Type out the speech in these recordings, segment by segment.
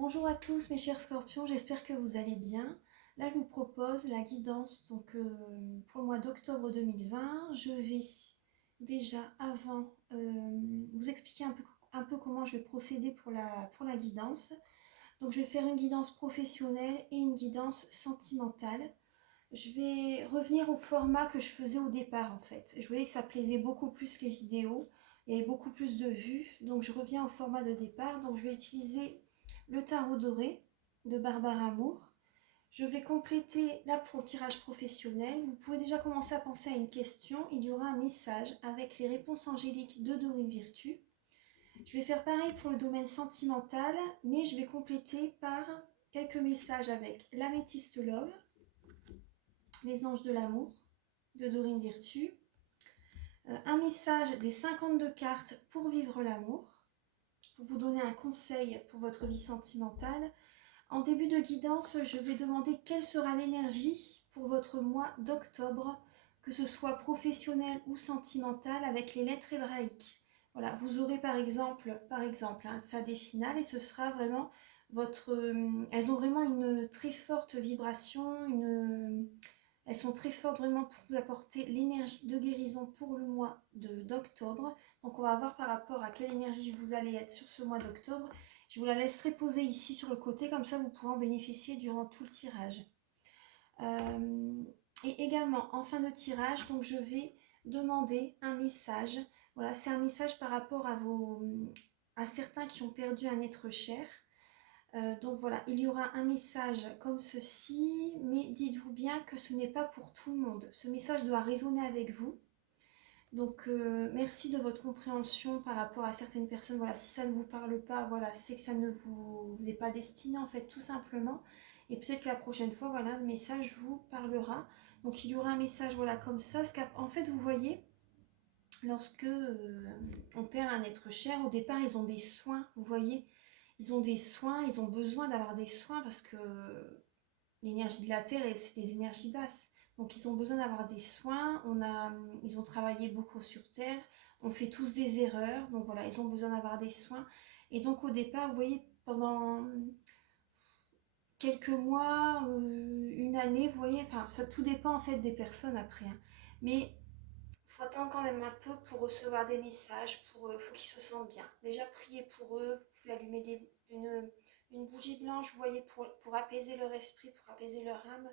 Bonjour à tous mes chers scorpions, j'espère que vous allez bien. Là je vous propose la guidance pour le mois d'octobre 2020. Je vais déjà avant vous expliquer un peu comment je vais procéder pour la guidance. Donc je vais faire une guidance professionnelle et une guidance sentimentale. Je vais revenir au format que je faisais au départ en fait. Je voyais que ça plaisait beaucoup plus les vidéos et beaucoup plus de vues. Donc je reviens au format de départ. Donc je vais utiliser le tarot doré de Barbara Amour. Je vais compléter là pour le tirage professionnel. Vous pouvez déjà commencer à penser à une question. Il y aura un message avec les réponses angéliques de Dorine Virtue. Je vais faire pareil pour le domaine sentimental, mais je vais compléter par quelques messages avec l'améthyste love, les anges de l'amour de Dorine Virtue, un message des 52 cartes pour vivre l'amour, pour vous donner un conseil pour votre vie sentimentale. En début de guidance, je vais demander quelle sera l'énergie pour votre mois d'octobre, que ce soit professionnel ou sentimental, avec les lettres hébraïques. Voilà, vous aurez par exemple ça des finales et ce sera vraiment elles ont vraiment une très forte vibration, elles sont très fortes vraiment pour vous apporter l'énergie de guérison pour le mois d'octobre. Donc on va voir par rapport à quelle énergie vous allez être sur ce mois d'octobre. Je vous la laisserai poser ici sur le côté, comme ça vous pourrez en bénéficier durant tout le tirage. Et également en fin de tirage, donc je vais demander un message. Voilà, c'est un message par rapport à certains qui ont perdu un être cher. Donc voilà, il y aura un message comme ceci, mais dites-vous bien que ce n'est pas pour tout le monde. Ce message doit résonner avec vous. Donc merci de votre compréhension par rapport à certaines personnes. Voilà, si ça ne vous parle pas, voilà, c'est que ça ne vous est pas destiné en fait, tout simplement. Et peut-être que la prochaine fois, voilà, le message vous parlera. Donc il y aura un message, voilà, comme ça. En fait, vous voyez, lorsque on perd un être cher, au départ, ils ont des soins, vous voyez. Ils ont des soins, ils ont besoin d'avoir des soins parce que l'énergie de la Terre, c'est des énergies basses. Donc ils ont besoin d'avoir des soins, ils ont travaillé beaucoup sur Terre, on fait tous des erreurs, donc voilà, ils ont besoin d'avoir des soins. Et donc au départ, vous voyez, pendant quelques mois, une année, vous voyez, enfin ça tout dépend en fait des personnes après. Hein. Mais il faut attendre quand même un peu pour recevoir des messages, faut qu'ils se sentent bien. Déjà priez pour eux, vous pouvez allumer une bougie blanche, vous voyez, pour apaiser leur esprit, pour apaiser leur âme.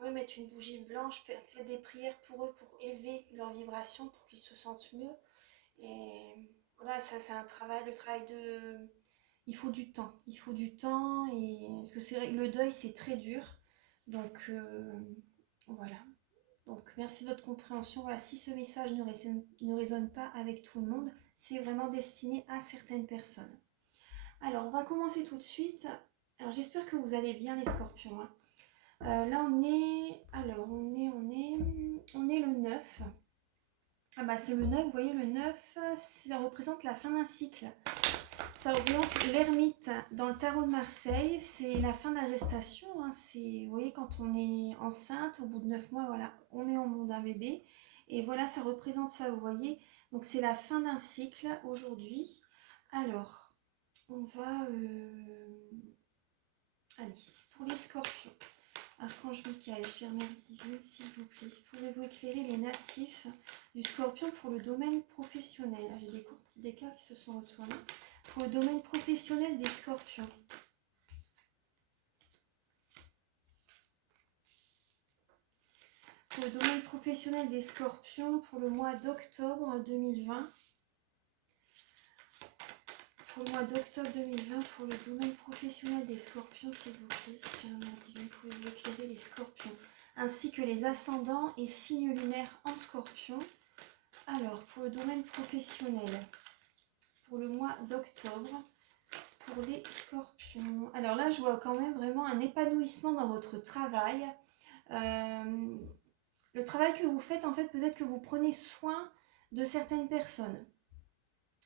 Ouais, mettre une bougie blanche, faire des prières pour eux, pour élever leur vibration, pour qu'ils se sentent mieux. Et voilà, ça c'est un travail, le travail de... Il faut du temps, et... parce que c'est vrai que le deuil c'est très dur. Donc voilà. Donc merci de votre compréhension. Voilà, si ce message ne résonne pas avec tout le monde, c'est vraiment destiné à certaines personnes. Alors on va commencer tout de suite. Alors j'espère que vous allez bien les scorpions. Hein. Là on est... Alors on est le 9. Ah bah c'est le 9, vous voyez le 9, ça représente la fin d'un cycle. Ça représente l'ermite dans le tarot de Marseille, c'est la fin de la gestation. Hein. Vous voyez, quand on est enceinte, au bout de 9 mois, voilà, on met au monde un bébé. Et voilà, ça représente ça, vous voyez. Donc c'est la fin d'un cycle aujourd'hui. Alors, on va... Allez, pour les scorpions. Archange Michael, chère Mère Divine, s'il vous plaît, pouvez-vous éclairer les natifs du Scorpion pour le domaine professionnel? J'ai des cartes qui se sont retournées. Pour le domaine professionnel des Scorpions. Pour le domaine professionnel des Scorpions pour le mois d'octobre 2020. Pour le mois d'octobre 2020, pour le domaine professionnel des Scorpions, s'il vous plaît, chère Mère Divine, pouvez-vous éclairer les Scorpions, ainsi que les ascendants et signes lunaires en Scorpion. Alors, pour le domaine professionnel, pour le mois d'octobre, pour les scorpions. Alors là, je vois quand même vraiment un épanouissement dans votre travail. Le travail que vous faites, en fait, peut-être que vous prenez soin de certaines personnes.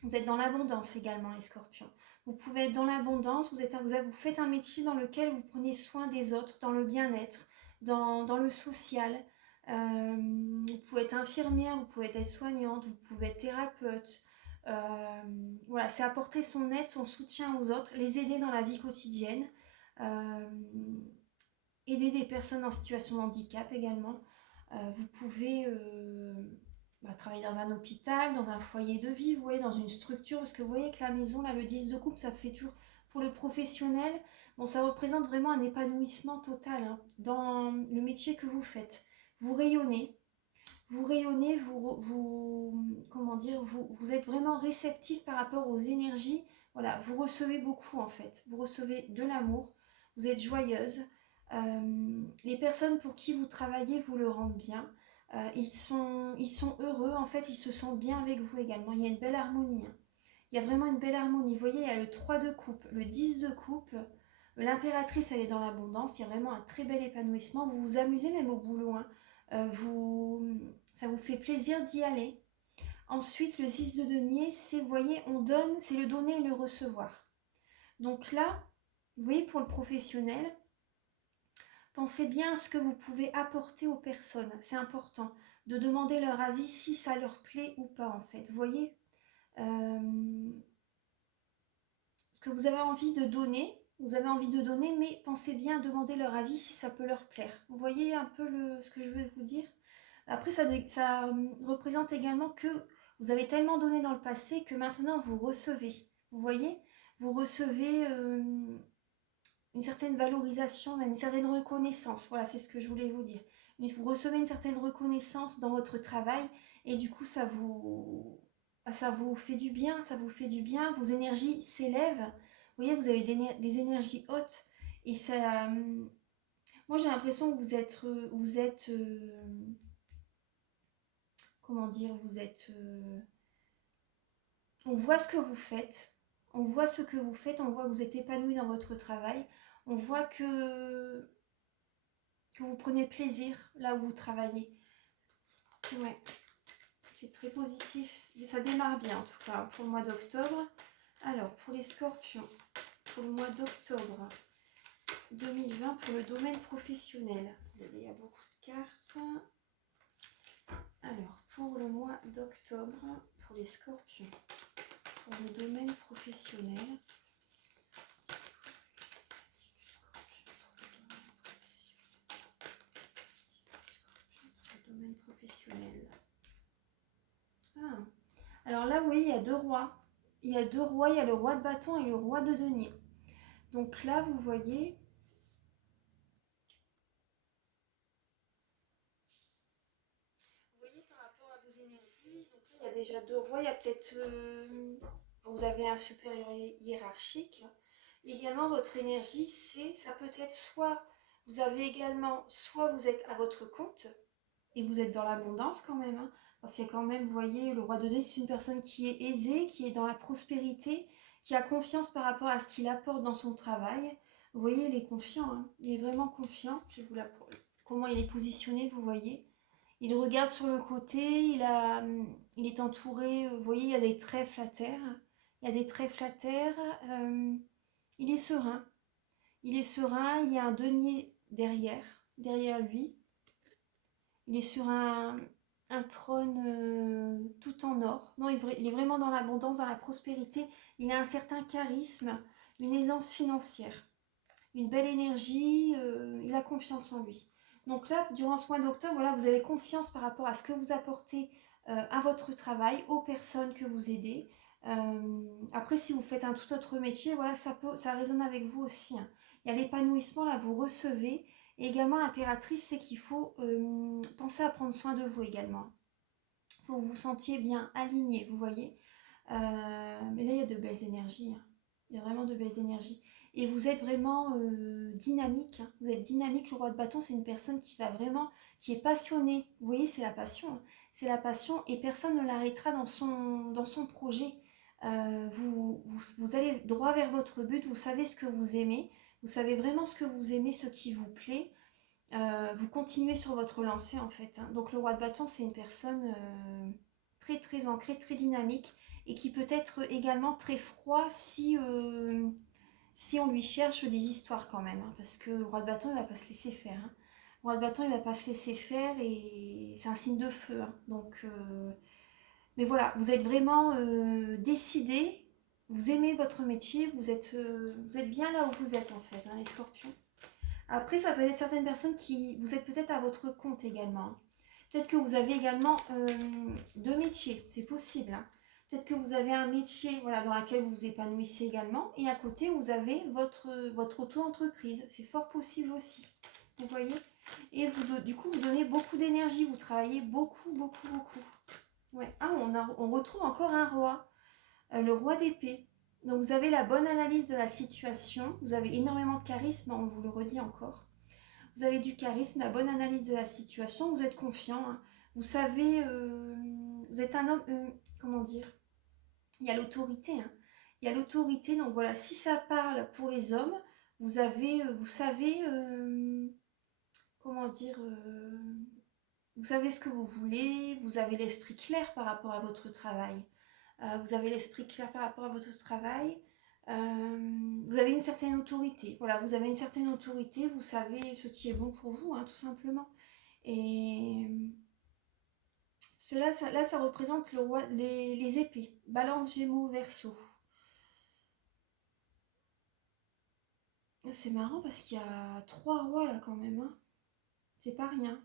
Vous êtes dans l'abondance également, les scorpions. Vous pouvez être dans l'abondance, vous faites un métier dans lequel vous prenez soin des autres, dans le bien-être, dans le social. Vous pouvez être infirmière, vous pouvez être soignante, vous pouvez être thérapeute. Voilà, c'est apporter son aide, son soutien aux autres, les aider dans la vie quotidienne, euh, aider des personnes en situation de handicap également. Vous pouvez travailler dans un hôpital, dans un foyer de vie, vous voyez, dans une structure, parce que vous voyez que la maison, là, le 10 de coupe, ça fait toujours, pour le professionnel, bon, ça représente vraiment un épanouissement total hein, dans le métier que vous faites. Vous rayonnez, comment dire, vous êtes vraiment réceptif par rapport aux énergies. Voilà, vous recevez beaucoup en fait. Vous recevez de l'amour, vous êtes joyeuse. Les personnes pour qui vous travaillez vous le rendent bien. Ils sont heureux, en fait, ils se sentent bien avec vous également. Il y a une belle harmonie. Hein. Il y a vraiment une belle harmonie. Vous voyez, il y a le 3 de coupe, le 10 de coupe. L'impératrice, elle est dans l'abondance. Il y a vraiment un très bel épanouissement. Vous vous amusez même au boulot. Hein. Ça vous fait plaisir d'y aller. Ensuite, le 6 de denier, c'est, vous voyez, on donne, c'est le donner et le recevoir. Donc là, vous voyez, pour le professionnel, pensez bien à ce que vous pouvez apporter aux personnes. C'est important de demander leur avis si ça leur plaît ou pas, en fait. Vous voyez, ce que vous avez envie de donner, mais pensez bien à demander leur avis si ça peut leur plaire. Vous voyez un peu ce que je veux vous dire? Après, ça représente également que vous avez tellement donné dans le passé que maintenant vous recevez. Vous voyez? Vous recevez une certaine valorisation, même une certaine reconnaissance. Voilà, c'est ce que je voulais vous dire. Vous recevez une certaine reconnaissance dans votre travail et du coup, ça vous fait du bien, ça vous fait du bien. Vos énergies s'élèvent. Vous voyez, vous avez des énergies hautes et ça... moi, j'ai l'impression que comment dire, on voit ce que vous faites, on voit que vous êtes épanoui dans votre travail, on voit que vous prenez plaisir là où vous travaillez. Ouais, c'est très positif, ça démarre bien en tout cas pour le mois d'octobre. Alors, pour les scorpions, pour le mois d'octobre 2020, pour le domaine professionnel, il y a beaucoup de cartes. Alors, pour le mois d'octobre, pour les scorpions, pour le domaine professionnel, Ah. Alors là, vous voyez, il y a deux rois. Il y a deux rois, il y a le roi de bâton et le roi de denier. Donc là, vous voyez... par rapport à vos énergies, donc là, il y a déjà deux rois, il y a peut-être... vous avez un supérieur hiérarchique. Également, votre énergie, ça peut être soit soit vous êtes à votre compte, et vous êtes dans l'abondance quand même. Hein, parce qu'il y a quand même, vous voyez, le roi de dés, c'est une personne qui est aisée, qui est dans la prospérité, qui a confiance par rapport à ce qu'il apporte dans son travail. Vous voyez, il est confiant, hein, il est vraiment confiant. Je vais comment il est positionné, vous voyez. Il regarde sur le côté, il est entouré, vous voyez, il y a des trèfles à terre. Il y a des trèfles à terre. Il est serein. Il est serein, il y a un denier derrière lui. Il est sur un trône tout en or. Non, il est vraiment dans l'abondance, dans la prospérité. Il a un certain charisme, une aisance financière, une belle énergie. Il a confiance en lui. Donc là, durant ce mois d'octobre, voilà, vous avez confiance par rapport à ce que vous apportez à votre travail, aux personnes que vous aidez. Après, si vous faites un tout autre métier, voilà, ça résonne avec vous aussi. Hein. Il y a l'épanouissement, là, vous recevez. Et également, l'impératrice, c'est qu'il faut penser à prendre soin de vous également. Il faut que vous vous sentiez bien aligné, vous voyez. Mais là, il y a de belles énergies. Hein. Il y a vraiment de belles énergies. Et vous êtes vraiment dynamique. Hein. Vous êtes dynamique. Le roi de bâton, c'est une personne qui est passionnée. Vous voyez, c'est la passion. Hein. C'est la passion et personne ne l'arrêtera dans son projet. Vous allez droit vers votre but. Vous savez ce que vous aimez. Vous savez vraiment ce que vous aimez, ce qui vous plaît. Vous continuez sur votre lancée en fait. Hein. Donc le roi de bâton, c'est une personne très très ancrée, très dynamique et qui peut être également très froid si on lui cherche des histoires quand même. Hein, parce que le roi de bâton, il va pas se laisser faire. Hein. Le roi de bâton, il va pas se laisser faire et c'est un signe de feu. Hein. Donc Mais voilà, vous êtes vraiment décidé, vous aimez votre métier, vous êtes bien là où vous êtes en fait, hein, les scorpions. Après, ça peut être certaines personnes qui... Vous êtes peut-être à votre compte également, hein. Peut-être que vous avez également deux métiers, c'est possible, hein. Peut-être que vous avez un métier voilà, dans lequel vous vous épanouissez également, et à côté, vous avez votre auto-entreprise. C'est fort possible aussi, vous voyez. Et vous, du coup, vous donnez beaucoup d'énergie, vous travaillez beaucoup, beaucoup, beaucoup. Ouais. Ah, on retrouve encore un roi, le roi d'épée. Donc vous avez la bonne analyse de la situation, vous avez énormément de charisme, on vous le redit encore. Vous avez du charisme, la bonne analyse de la situation, vous êtes confiant, hein. Vous savez, vous êtes un homme, comment dire, il y a l'autorité, hein. Il y a l'autorité, donc voilà, si ça parle pour les hommes, vous avez, vous savez, comment dire, vous savez ce que vous voulez, vous avez l'esprit clair par rapport à votre travail. Vous avez l'esprit clair par rapport à votre travail. Vous avez une certaine autorité. Voilà, vous avez une certaine autorité, vous savez ce qui est bon pour vous, hein, tout simplement. Et cela, là, ça représente le roi, les épées. Balance, Gémeaux, Verseau. C'est marrant parce qu'il y a 3 rois là quand même, hein. C'est pas rien.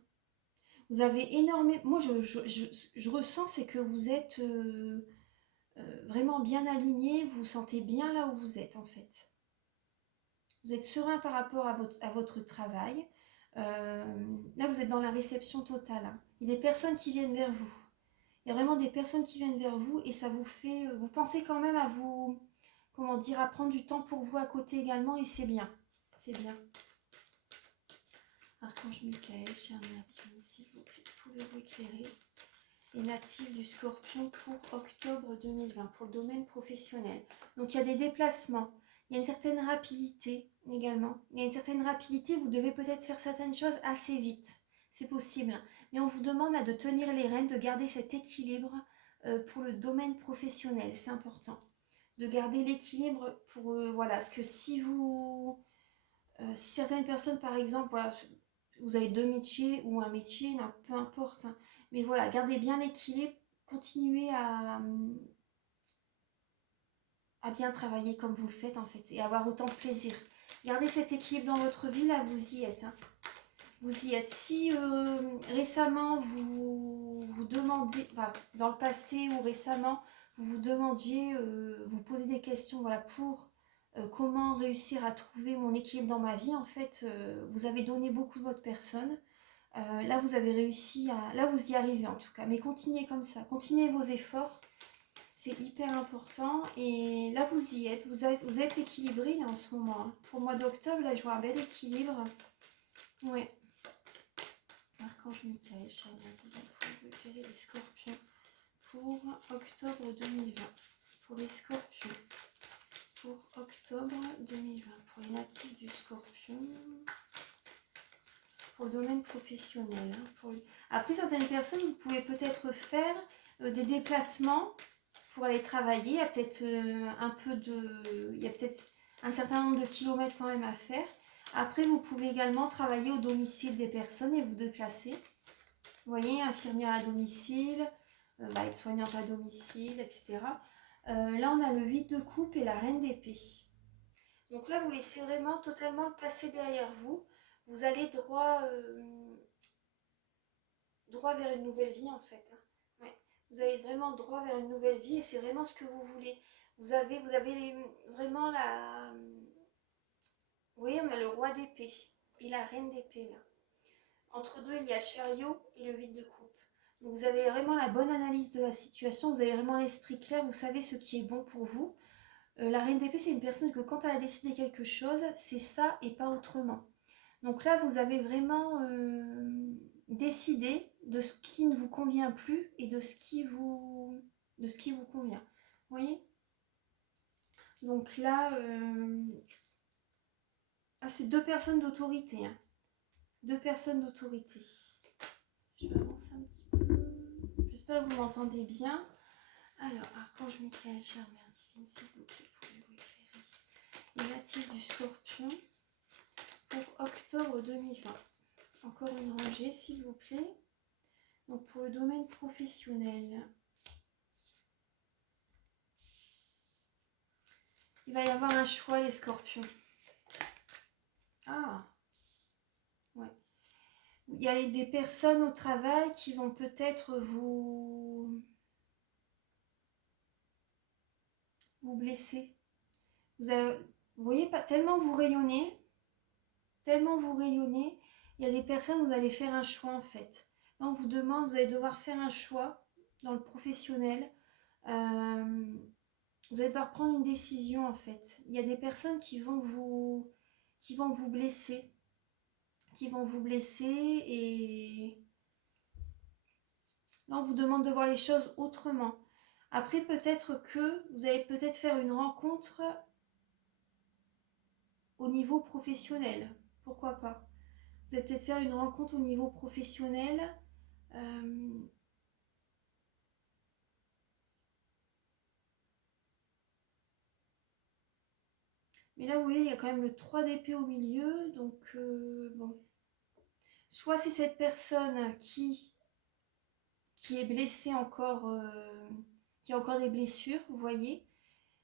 Vous avez énormément... Moi, je ressens, c'est que vous êtes vraiment bien aligné, vous vous sentez bien là où vous êtes en fait. Vous êtes serein par rapport à votre travail. Là, vous êtes dans la réception totale, hein. Il y a des personnes qui viennent vers vous. Il y a vraiment des personnes qui viennent vers vous et ça vous fait... Vous pensez quand même à vous... Comment dire, à prendre du temps pour vous à côté également et c'est bien. C'est bien. Archange Michael, chère mère divine, s'il vous plaît, pouvez-vous éclairer les natifs du Scorpion pour octobre 2020, pour le domaine professionnel. Donc il y a des déplacements, il y a une certaine rapidité également. Il y a une certaine rapidité, vous devez peut-être faire certaines choses assez vite, c'est possible. Mais on vous demande là, de tenir les rênes, de garder cet équilibre pour le domaine professionnel, c'est important. De garder l'équilibre pour, voilà, parce que si vous... si certaines personnes, par exemple, voilà, vous avez 2 métiers ou un métier, non, peu importe, hein. Mais voilà, gardez bien l'équilibre, continuez à bien travailler comme vous le faites en fait et avoir autant de plaisir. Gardez cet équilibre dans votre vie, là vous y êtes, hein. Vous y êtes. Si récemment vous demandez, enfin, dans le passé ou récemment, vous vous demandiez, vous posez des questions voilà, pour comment réussir à trouver mon équilibre dans ma vie, en fait, vous avez donné beaucoup de votre personne. Là, vous avez réussi à... Là, vous y arrivez en tout cas. Mais continuez comme ça. Continuez vos efforts. C'est hyper important. Et là, vous y êtes. Vous êtes équilibré là en ce moment, hein. Pour le mois d'octobre, là, je vois un bel équilibre. Ouais. Archange Michael, chère mère divine, pour éclairer les scorpions pour octobre 2020. Pour les scorpions. Pour octobre 2020. Pour les natifs du scorpion. Pour le domaine professionnel, hein, Après, certaines personnes, vous pouvez peut-être faire des déplacements pour aller travailler. Il y a peut-être il y a peut-être un certain nombre de kilomètres quand même à faire. Après, vous pouvez également travailler au domicile des personnes et vous déplacer. Vous voyez, infirmière à domicile, aide-soignante à domicile, etc. Là, on a le 8 de coupe et la reine d'épée. Donc là, vous laissez vraiment totalement le passé derrière vous. Vous allez droit vers une nouvelle vie en fait, hein. Ouais. Vous allez vraiment droit vers une nouvelle vie et c'est vraiment ce que vous voulez. Vous avez vraiment la... Vous voyez, on a le roi d'épée et la reine d'épée là. Entre deux, il y a chariot et le 8 de coupe. Donc vous avez vraiment la bonne analyse de la situation, vous avez vraiment l'esprit clair, vous savez ce qui est bon pour vous. La reine d'épée, c'est une personne que quand elle a décidé quelque chose, c'est ça et pas autrement. Donc là, vous avez vraiment décidé de ce qui ne vous convient plus et de ce qui vous convient. Vous voyez? Donc là, c'est 2 personnes d'autorité, hein. 2 personnes d'autorité. Je vais avancer un petit peu. J'espère que vous m'entendez bien. Alors, Archange Michael, chère mère divine, s'il vous plaît, pouvez-vous éclairer les natifs du Scorpion pour octobre 2020. Encore une rangée, s'il vous plaît. Donc, pour le domaine professionnel, Il va y avoir un choix, les scorpions. Ah, ouais. Il y a des personnes au travail qui vont peut-être vous blesser. Vous voyez, pas tellement vous rayonnez, il y a des personnes, vous allez faire un choix en fait. Là, on vous demande, vous allez devoir faire un choix dans le professionnel. Vous allez devoir prendre une décision en fait. Il y a des personnes qui vont vous blesser, et là, on vous demande de voir les choses autrement. Après, peut-être que vous allez peut-être faire une rencontre au niveau professionnel. Pourquoi pas? Vous allez peut-être faire une rencontre au niveau professionnel. Mais là, vous voyez, il y a quand même le 3 d'épée au milieu. Donc, bon. Soit c'est cette personne qui est blessée encore, qui a encore des blessures, vous voyez,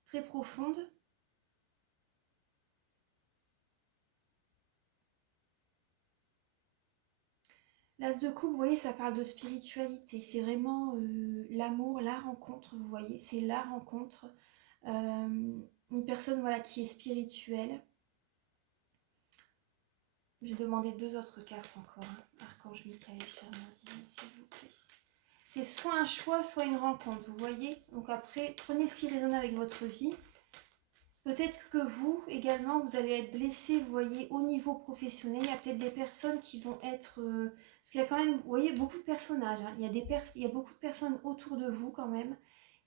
très profondes. L'As de coupe, vous voyez, ça parle de spiritualité. C'est vraiment l'amour, la rencontre, vous voyez. C'est la rencontre. Une personne, voilà, qui est spirituelle. J'ai demandé 2 autres cartes encore. Hein. Archange Michael, Charmant Divin, s'il vous plaît. C'est soit un choix, soit une rencontre, vous voyez. Donc après, prenez ce qui résonne avec votre vie. Peut-être que vous, également, vous allez être blessé, vous voyez, au niveau professionnel. Il y a peut-être des personnes qui vont être... parce qu'il y a quand même, vous voyez, beaucoup de personnages. Hein. Il y a beaucoup de personnes autour de vous, quand même,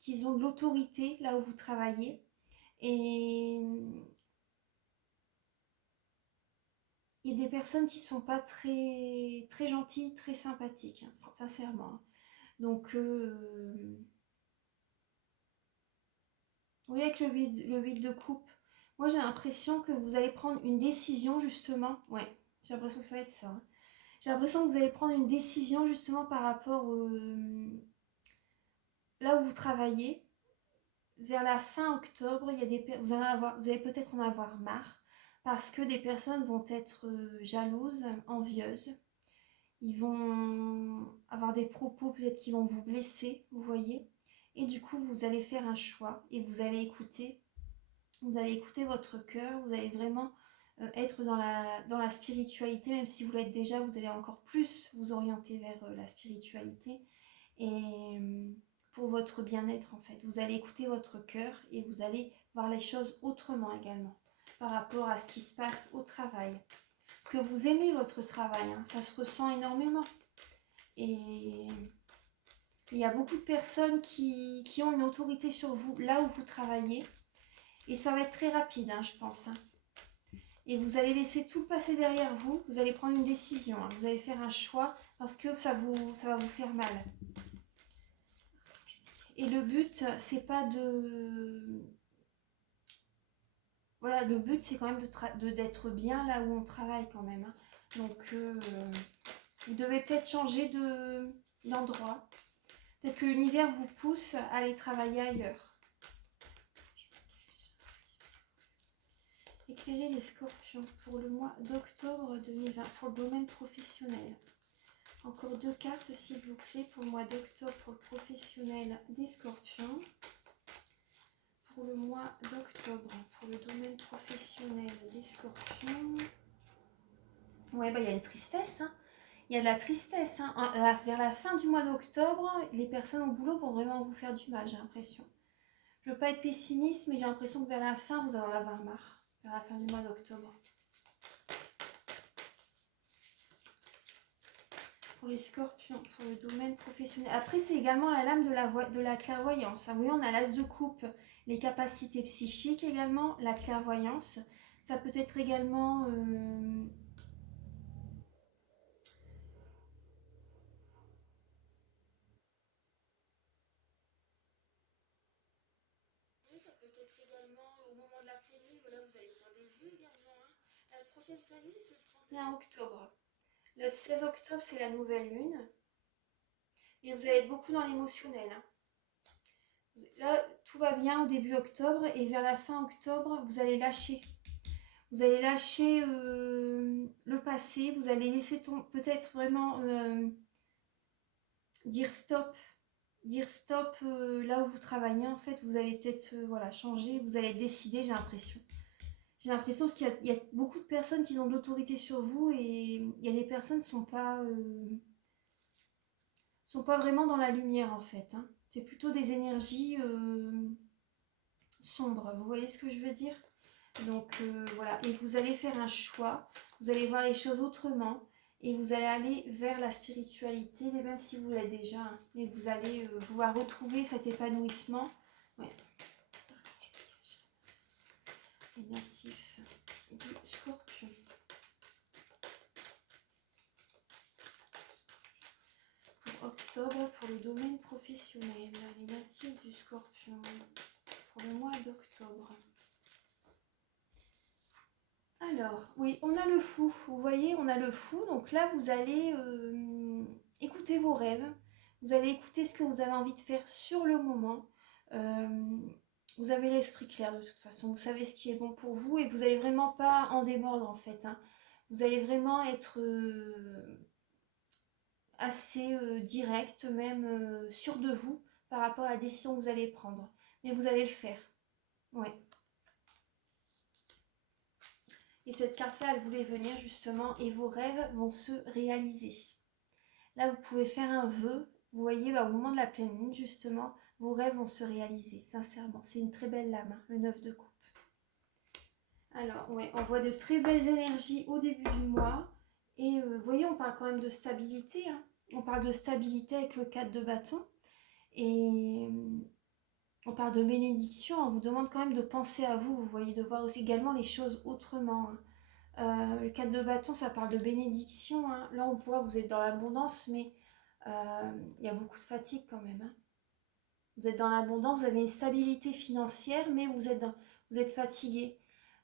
qui ont de l'autorité, là où vous travaillez. Et il y a des personnes qui sont pas très, très gentilles, très sympathiques, hein, sincèrement. Hein. Donc, vous voyez, avec le 8 de coupe, moi j'ai l'impression que vous allez prendre une décision, justement. Ouais, j'ai l'impression que ça va être ça. Hein. J'ai l'impression que vous allez prendre une décision, justement, par rapport là où vous travaillez. Vers la fin octobre, il y a vous allez peut-être en avoir marre, parce que des personnes vont être jalouses, envieuses. Ils vont avoir des propos peut-être qui vont vous blesser, vous voyez. Et du coup, vous allez faire un choix et vous allez écouter votre cœur, vous allez vraiment être dans la spiritualité, même si vous l'êtes déjà, vous allez encore plus vous orienter vers la spiritualité. Et pour votre bien-être en fait, vous allez écouter votre cœur et vous allez voir les choses autrement également, par rapport à ce qui se passe au travail. Parce que vous aimez votre travail, hein, ça se ressent énormément. Et il y a beaucoup de personnes qui ont une autorité sur vous, là où vous travaillez. Et ça va être très rapide, hein, je pense. Hein. Et vous allez laisser tout passer derrière vous. Vous allez prendre une décision. Hein. Vous allez faire un choix parce que ça va vous faire mal. Et le but, c'est pas de... Voilà, le but, c'est quand même d'être bien là où on travaille quand même. Hein. Donc, vous devez peut-être changer d'endroit. Peut-être que l'univers vous pousse à aller travailler ailleurs. Éclairer les scorpions pour le mois d'octobre 2020, pour le domaine professionnel. Encore 2 cartes, s'il vous plaît, pour le mois d'octobre, pour le professionnel des scorpions. Pour le mois d'octobre, pour le domaine professionnel des scorpions. Ouais, bah il y a une tristesse. Hein. Il y a de la tristesse. Hein. Vers la fin du mois d'octobre, les personnes au boulot vont vraiment vous faire du mal, j'ai l'impression. Je veux pas être pessimiste, mais j'ai l'impression que vers la fin, vous allez en avoir marre. Vers la fin du mois d'octobre. Pour les scorpions, pour le domaine professionnel. Après, c'est également la lame de la clairvoyance. Vous voyez, on a l'as de coupe, les capacités psychiques également, la clairvoyance. Ça peut être également... Oui, ça peut être également au moment de la pleine lune, voilà, vous allez faire des vues également. Hein. La prochaine pleine lune, c'est le 31 octobre. Le 16 octobre, c'est la nouvelle lune. Et vous allez être beaucoup dans l'émotionnel. Hein. Là, tout va bien au début octobre et vers la fin octobre, vous allez lâcher. Vous allez lâcher le passé, vous allez laisser peut-être vraiment dire stop. Dire stop là où vous travaillez, en fait, vous allez peut-être voilà, changer, vous allez décider, j'ai l'impression. J'ai l'impression qu'il y a beaucoup de personnes qui ont de l'autorité sur vous et il y a des personnes qui sont pas vraiment dans la lumière en fait. Hein. C'est plutôt des énergies sombres. Vous voyez ce que je veux dire? Donc voilà, et vous allez faire un choix, vous allez voir les choses autrement et vous allez aller vers la spiritualité, même si vous l'êtes déjà, hein, mais vous allez pouvoir retrouver cet épanouissement. Ouais. Les natifs du Scorpion. Pour octobre, pour le domaine professionnel, les natifs du Scorpion, pour le mois d'octobre. Alors, oui, on a le fou, vous voyez, on a le fou, donc là vous allez écouter vos rêves, vous allez écouter ce que vous avez envie de faire sur le moment, vous avez l'esprit clair de toute façon, vous savez ce qui est bon pour vous et vous n'allez vraiment pas en démordre en fait, hein. Vous allez vraiment être assez direct, même sûr de vous par rapport à la décision que vous allez prendre, mais vous allez le faire, ouais. Et cette carte-là, elle voulait venir justement et vos rêves vont se réaliser. Là, vous pouvez faire un vœu. Vous voyez, au moment de la pleine lune, justement, vos rêves vont se réaliser, sincèrement. C'est une très belle lame, hein, le 9 de coupe. Alors, ouais, on voit de très belles énergies au début du mois. Et vous voyez, on parle quand même de stabilité. Hein. On parle de stabilité avec le 4 de bâton. Et on parle de bénédiction. On vous demande quand même de penser à vous. Vous voyez, de voir aussi également les choses autrement. Hein. Le 4 de bâton, ça parle de bénédiction. Hein. Là, on voit, vous êtes dans l'abondance, mais il y a beaucoup de fatigue quand même. Hein. Vous êtes dans l'abondance, vous avez une stabilité financière, mais vous êtes fatigué.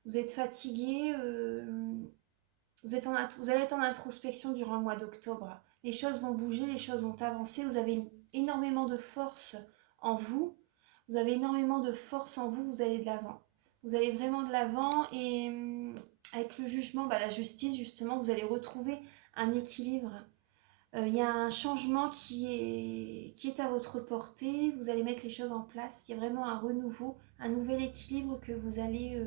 Vous êtes fatigué, vous allez être en introspection durant le mois d'octobre. Les choses vont bouger, les choses vont avancer. Vous avez énormément de force en vous. Vous avez énormément de force en vous, vous allez de l'avant. Vous allez vraiment de l'avant et avec le jugement, la justice justement, vous allez retrouver un équilibre. Il y a un changement qui est à votre portée, vous allez mettre les choses en place. Il y a vraiment un renouveau, un nouvel équilibre que vous allez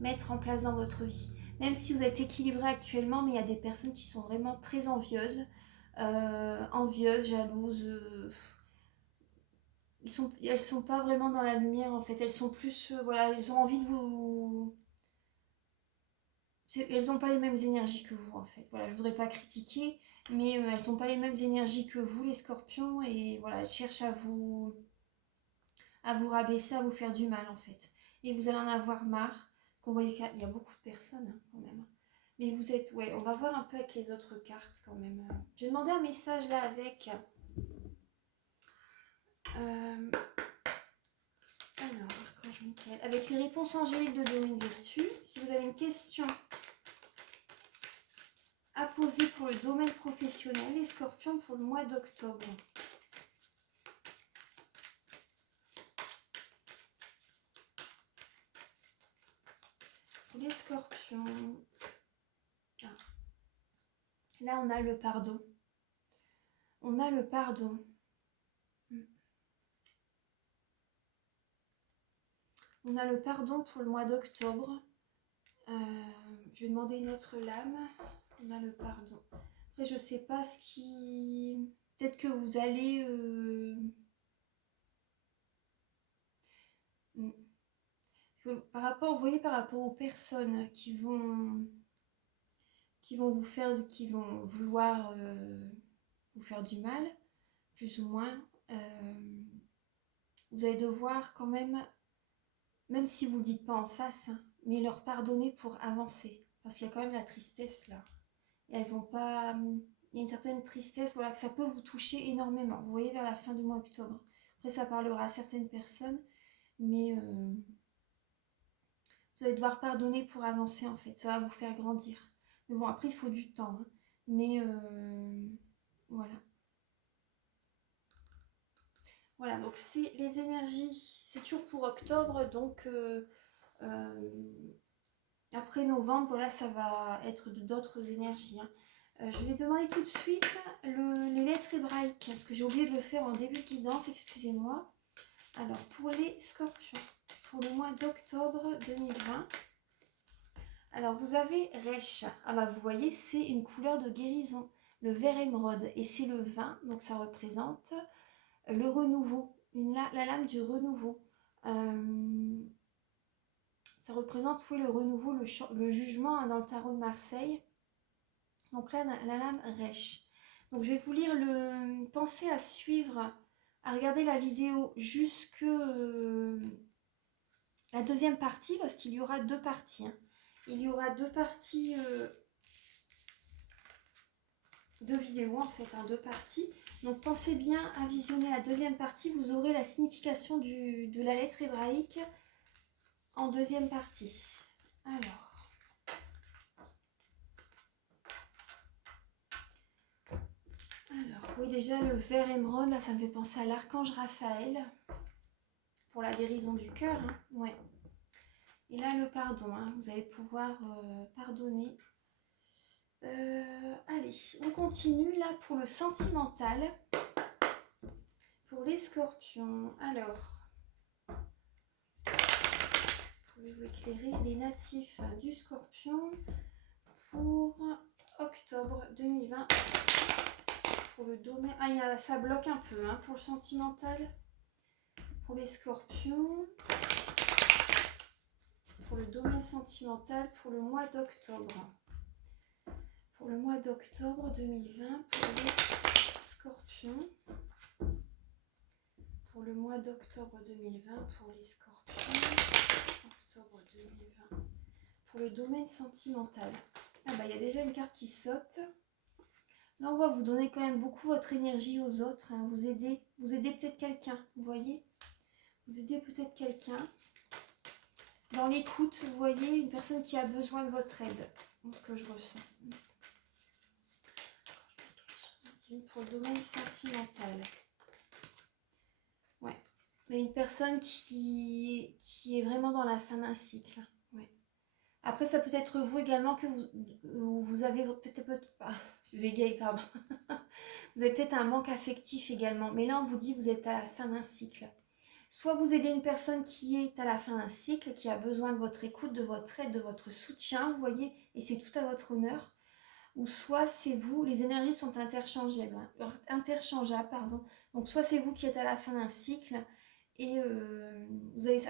mettre en place dans votre vie. Même si vous êtes équilibré actuellement, mais il y a des personnes qui sont vraiment très envieuses, jalouses. Elles sont pas vraiment dans la lumière en fait. Elles sont plus, voilà, elles ont envie de vous. Elles n'ont pas les mêmes énergies que vous en fait. Voilà, je voudrais pas critiquer, mais elles n'ont pas les mêmes énergies que vous, les scorpions, et voilà, elles cherchent à vous rabaisser, à vous faire du mal en fait. Et vous allez en avoir marre. Qu'on voit qu'il y a beaucoup de personnes hein, quand même. Mais vous êtes, ouais, on va voir un peu avec les autres cartes quand même. Je vais demander un message là avec. Alors, Archange Michael, avec les réponses angéliques de Dorine Virtue, si vous avez une question à poser pour le domaine professionnel, les scorpions pour le mois d'octobre. Pour les scorpions. Ah. Là, on a le pardon. On a le pardon. On a le pardon pour le mois d'octobre. Je vais demander une autre lame. On a le pardon. Après, je sais pas ce qui... Peut-être que vous allez... Par rapport, vous voyez, par rapport aux personnes qui vont vous faire, qui vont vouloir vous faire du mal, plus ou moins, vous allez devoir quand même si vous ne le dites pas en face, hein, mais leur pardonner pour avancer. Parce qu'il y a quand même la tristesse là. Et elles vont pas. Il y a une certaine tristesse, voilà, que ça peut vous toucher énormément. Vous voyez, vers la fin du mois d'octobre. Après, ça parlera à certaines personnes, mais vous allez devoir pardonner pour avancer en fait. Ça va vous faire grandir. Mais bon, après, il faut du temps. Hein. Mais voilà. Voilà, donc c'est les énergies, c'est toujours pour octobre, donc après novembre, voilà, ça va être d'autres énergies, hein. Je vais demander tout de suite les lettres hébraïques, parce que j'ai oublié de le faire en début de guidance, excusez-moi. Alors, pour les scorpions, pour le mois d'octobre 2020, alors vous avez Resh. Ah bah vous voyez, c'est une couleur de guérison, le vert émeraude, et c'est le 20, donc ça représente le renouveau, la lame du renouveau. Ça représente, oui, le renouveau, le jugement, hein, dans le tarot de Marseille. Donc là, la lame Resh. Donc je vais vous lire pensez à suivre, à regarder la vidéo jusque la deuxième partie, parce qu'il y aura deux parties, hein. Il y aura deux parties de vidéos, en fait, hein, deux parties. Donc pensez bien à visionner la deuxième partie, vous aurez la signification de la lettre hébraïque en deuxième partie. Alors, oui, déjà le vert émeraude, là, ça me fait penser à l'archange Raphaël pour la guérison du cœur, hein. Ouais. Et là, le pardon, hein, vous allez pouvoir pardonner. Allez, on continue là pour le sentimental. Pour les scorpions, alors, pouvez-vous éclairer les natifs du scorpion pour octobre 2020 pour le domaine... Ah, ça bloque un peu, hein, pour le sentimental. Pour les scorpions, pour le domaine sentimental, pour le mois d'octobre. Pour le mois d'octobre 2020, pour les scorpions. Pour le mois d'octobre 2020, pour les scorpions. Octobre 2020. Pour le domaine sentimental. Ah bah, il y a déjà une carte qui saute. Là, on va vous donner quand même beaucoup votre énergie aux autres, hein. Vous aidez peut-être quelqu'un, vous voyez. Vous aidez peut-être quelqu'un. Dans l'écoute, vous voyez, une personne qui a besoin de votre aide. C'est ce que je ressens. Pour le domaine sentimental. Ouais. Mais une personne qui est vraiment dans la fin d'un cycle. Ouais. Après, ça peut être vous également que vous avez peut-être... Ah, je bégaye, pardon. Vous avez peut-être un manque affectif également. Mais là, on vous dit que vous êtes à la fin d'un cycle. Soit vous aidez une personne qui est à la fin d'un cycle, qui a besoin de votre écoute, de votre aide, de votre soutien, vous voyez, et c'est tout à votre honneur. Ou soit c'est vous, les énergies sont interchangeables, pardon. Donc soit c'est vous qui êtes à la fin d'un cycle et vous avez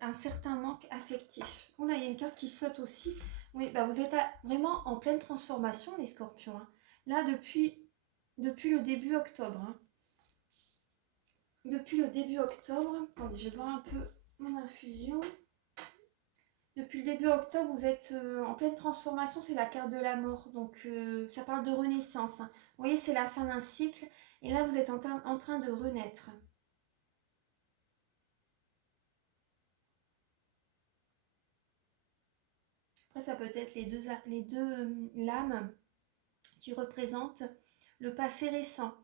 un certain manque affectif. Bon là, il y a une carte qui saute aussi. Oui, bah vous êtes vraiment en pleine transformation, les scorpions, hein. Là, depuis le début octobre, hein. Depuis le début octobre, attendez, je vais voir un peu mon infusion. Depuis le début octobre, vous êtes en pleine transformation, c'est la carte de la mort. Donc ça parle de renaissance, hein. Vous voyez, c'est la fin d'un cycle. Et là, vous êtes en train de renaître. Après, ça peut être les deux lames qui représentent le passé récent,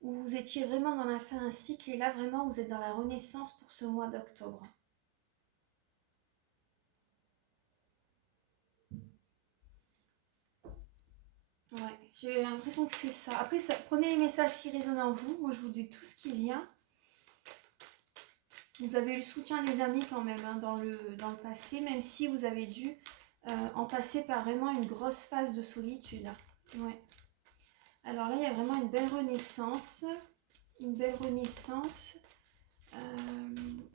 où vous étiez vraiment dans la fin d'un cycle. Et là, vraiment, vous êtes dans la renaissance pour ce mois d'octobre. Ouais, j'ai l'impression que c'est ça. Après, prenez les messages qui résonnent en vous. Moi, je vous dis tout ce qui vient. Vous avez eu le soutien des amis quand même, hein, dans le passé, même si vous avez dû en passer par vraiment une grosse phase de solitude. Ouais. Alors là, il y a vraiment une belle renaissance. Une belle renaissance.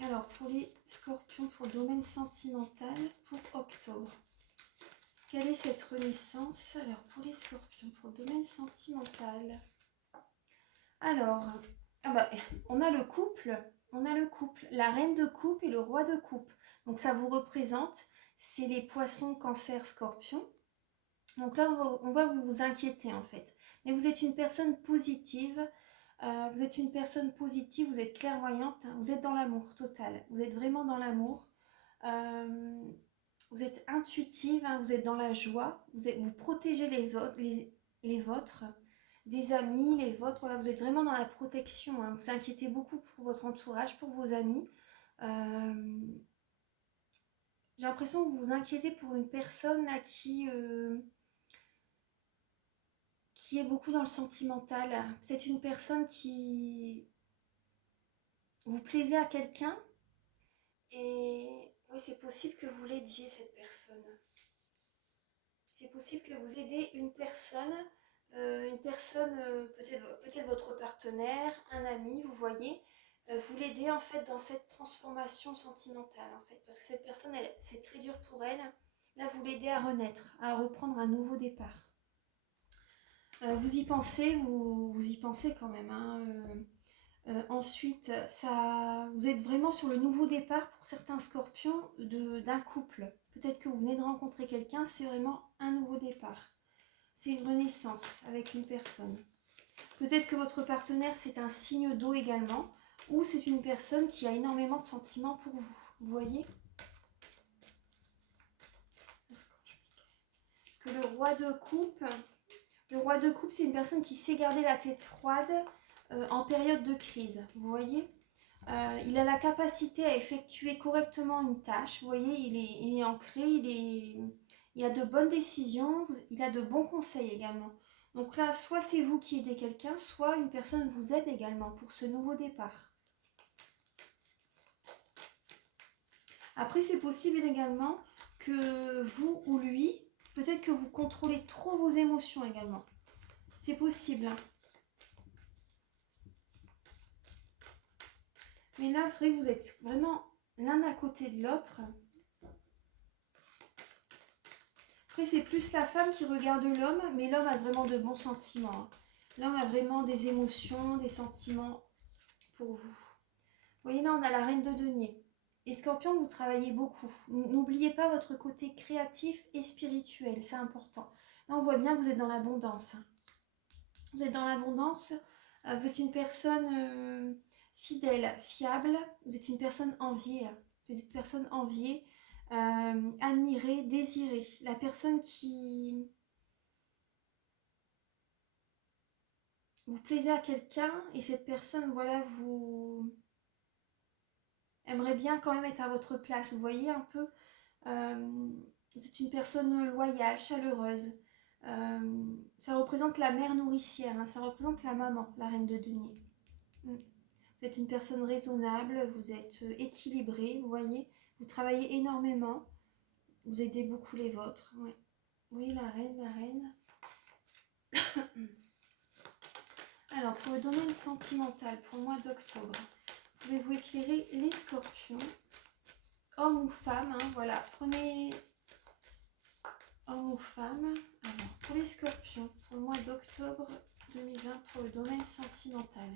Alors, pour les scorpions, pour le domaine sentimental, pour octobre. Quelle est cette renaissance? Alors, pour les scorpions, pour le domaine sentimental. Alors, ah bah, on a le couple, la reine de coupe et le roi de coupe. Donc ça vous représente, c'est les poissons, cancer, scorpion. Donc là, on va vous inquiéter en fait. Mais vous êtes une personne positive, vous êtes clairvoyante, hein, vous êtes dans l'amour total. Vous êtes vraiment dans l'amour. Vous êtes intuitive, hein, vous êtes dans la joie. Vous protégez les vôtres. des amis, les vôtres. Voilà, vous êtes vraiment dans la protection, hein. Vous inquiétez beaucoup pour votre entourage, pour vos amis. J'ai l'impression que vous vous inquiétez pour une personne là, qui est beaucoup dans le sentimental. Peut-être une personne qui vous plaisez à quelqu'un et oui, c'est possible que vous l'aidiez cette personne. C'est possible que vous aidez une personne peut-être votre partenaire, un ami, vous voyez, vous l'aidez en fait dans cette transformation sentimentale en fait, parce que cette personne, c'est très dur pour elle. Là, vous l'aidez à renaître, à reprendre un nouveau départ. Vous y pensez, vous y pensez quand même, hein. Ensuite, vous êtes vraiment sur le nouveau départ pour certains scorpions d'un couple. Peut-être que vous venez de rencontrer quelqu'un, c'est vraiment un nouveau départ. C'est une renaissance avec une personne. Peut-être que votre partenaire, c'est un signe d'eau également, ou c'est une personne qui a énormément de sentiments pour vous. Vous voyez ? Parce que le roi de coupe, c'est une personne qui sait garder la tête froide en période de crise. Vous voyez ? Il a la capacité à effectuer correctement une tâche. Vous voyez, il est ancré, il a de bonnes décisions, il a de bons conseils également. Donc là, soit c'est vous qui aidez quelqu'un, soit une personne vous aide également pour ce nouveau départ. Après, c'est possible également que vous ou lui, peut-être que vous contrôlez trop vos émotions également. C'est possible, hein. Mais là, c'est vrai que vous êtes vraiment l'un à côté de l'autre. Après, c'est plus la femme qui regarde l'homme, mais l'homme a vraiment de bons sentiments. L'homme a vraiment des émotions, des sentiments pour vous. Vous voyez, là, on a la reine de denier. Et Scorpion, vous travaillez beaucoup. N'oubliez pas votre côté créatif et spirituel, c'est important. Là, on voit bien que vous êtes dans l'abondance. Vous êtes dans l'abondance, vous êtes une personne fidèle, fiable, vous êtes une personne enviée. Vous êtes une personne enviée, admirée, désirée. La personne qui... Vous plaisez à quelqu'un et cette personne, voilà, vous aimerait bien quand même être à votre place. Vous voyez un peu, vous êtes une personne loyale, chaleureuse. Ça représente la mère nourricière, hein, ça représente la maman, la reine de denier. Vous êtes une personne raisonnable, vous êtes équilibré, vous voyez. Vous travaillez énormément, vous aidez beaucoup les vôtres. Ouais. Oui, la reine. Alors, pour le domaine sentimental, pour le mois d'octobre, pouvez-vous éclairer les scorpions, hommes ou femmes, hein, voilà, prenez homme ou femme. Alors, pour les scorpions, pour le mois d'octobre 2020, pour le domaine sentimental.